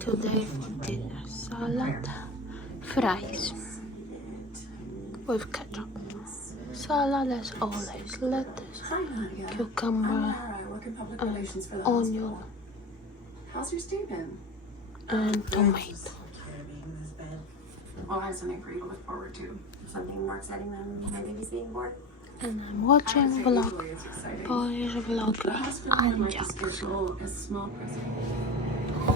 Today for dinner, salad, fries with ketchup. Salad as always, lettuce, cucumber, and onion, How's your stay been? and tomato. Well, I have something for you to look forward to. Something more exciting than my baby's being born. And I'm watching vlog, It's exciting. Polish vlog, The hospital would like to Andziak. schedule a small present.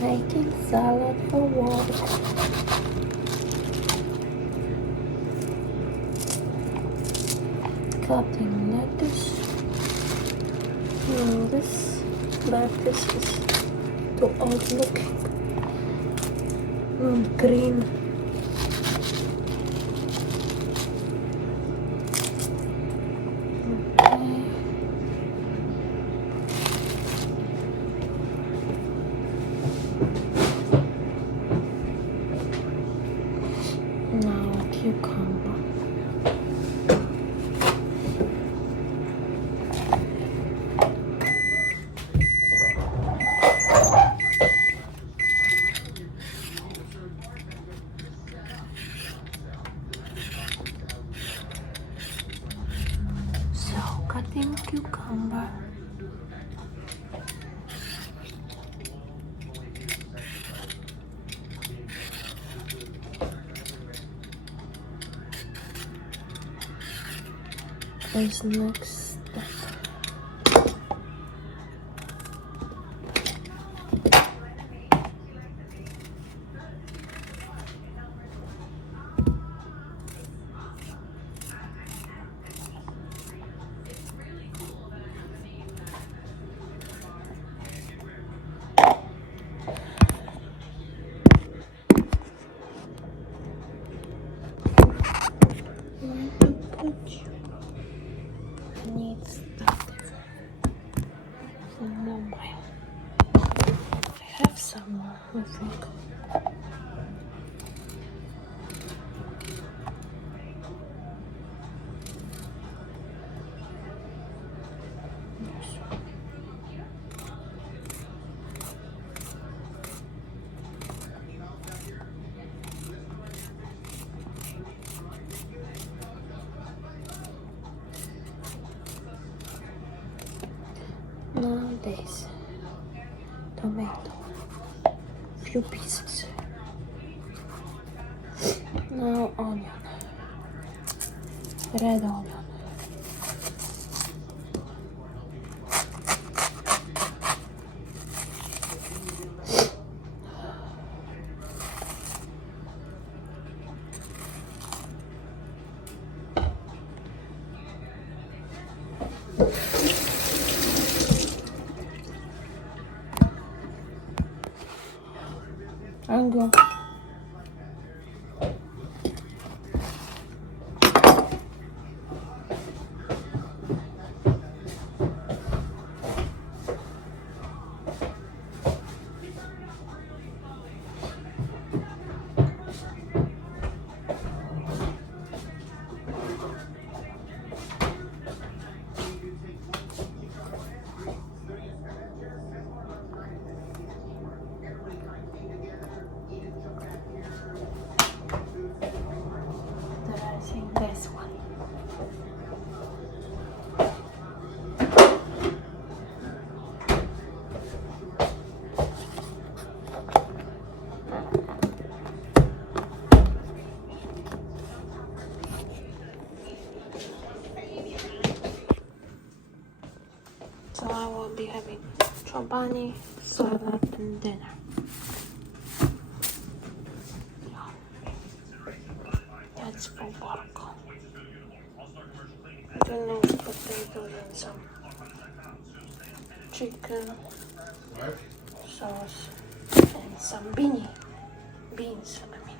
Making salad for work. Cutting lettuce. Now this lettuce is too old looking. Not green. Okay. Now cucumber. So cutting cucumber. Is next step. Where to put you? Needs stative. Mobile. I have some more, I think. Now this tomato, few pieces. Now onion, red onion. And go. This one. So I will be having chobani, salad, and dinner. That's for Parka. granose potatoes and some chicken sauce and some beans. I mean,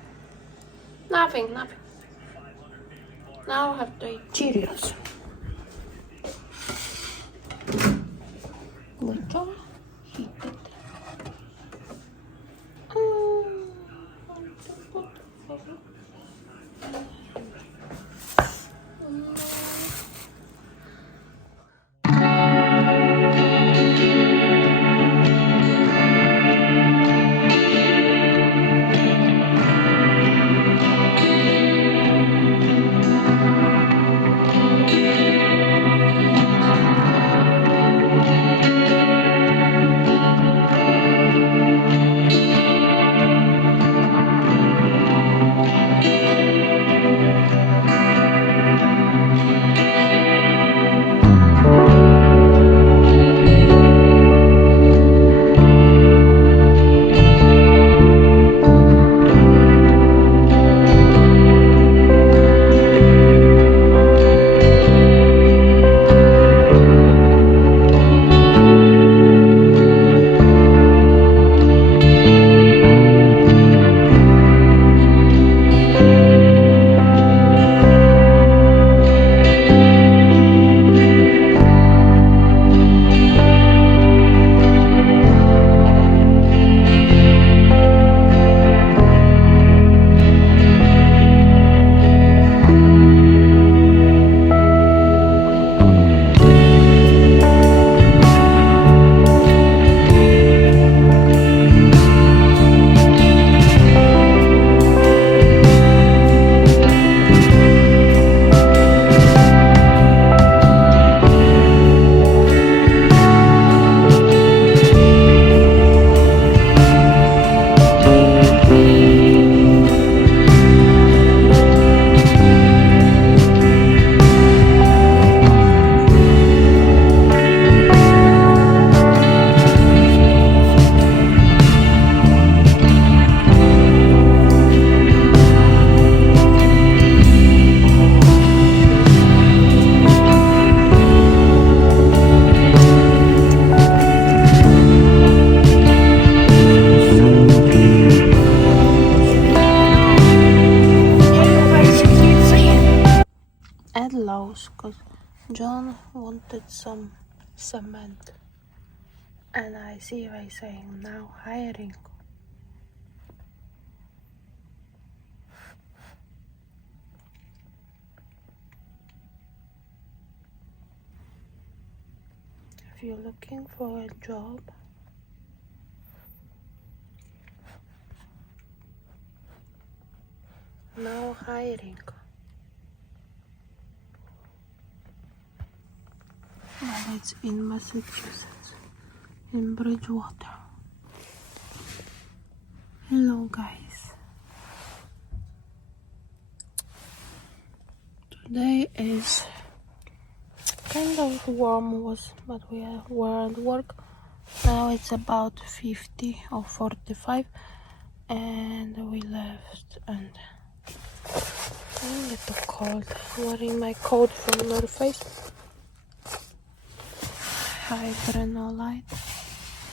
nothing. Now I have to eat Cheerios. Which are heated. Because John wanted some cement, and I see they saying now hiring. If you're looking for a job, now hiring. Well, it's in Massachusetts, in Bridgewater. Hello guys. Today is kind of warm, but we were at work. Now it's about 50 or 45, and we left, and I'm a little cold. Wearing my coat from North Face. Hydrenalite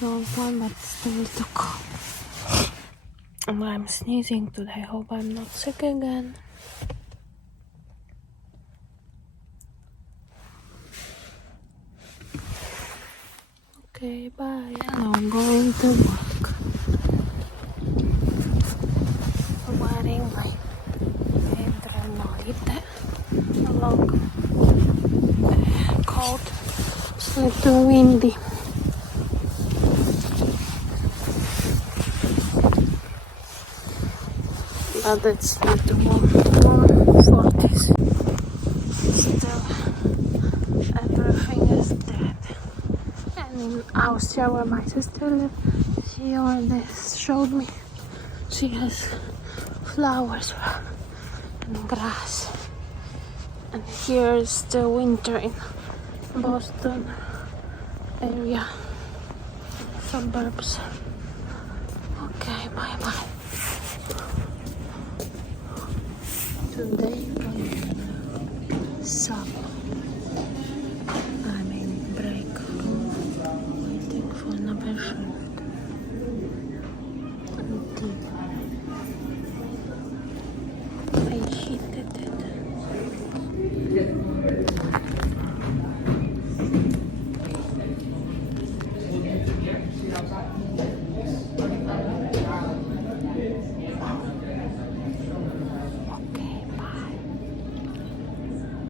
Down Parka, but still too cold. And I'm sneezing today. Hope I'm not sick again. Okay, bye. Now I'm going to work. Wearing my Hydrenalite long coat. It's a little windy. But it's not warm, 40s. Still, everything is dead. And in Austria, where my sister lives, she already showed me. She has flowers and grass. And here is the winter in Boston area, suburbs. Okay, bye bye. Today, summer.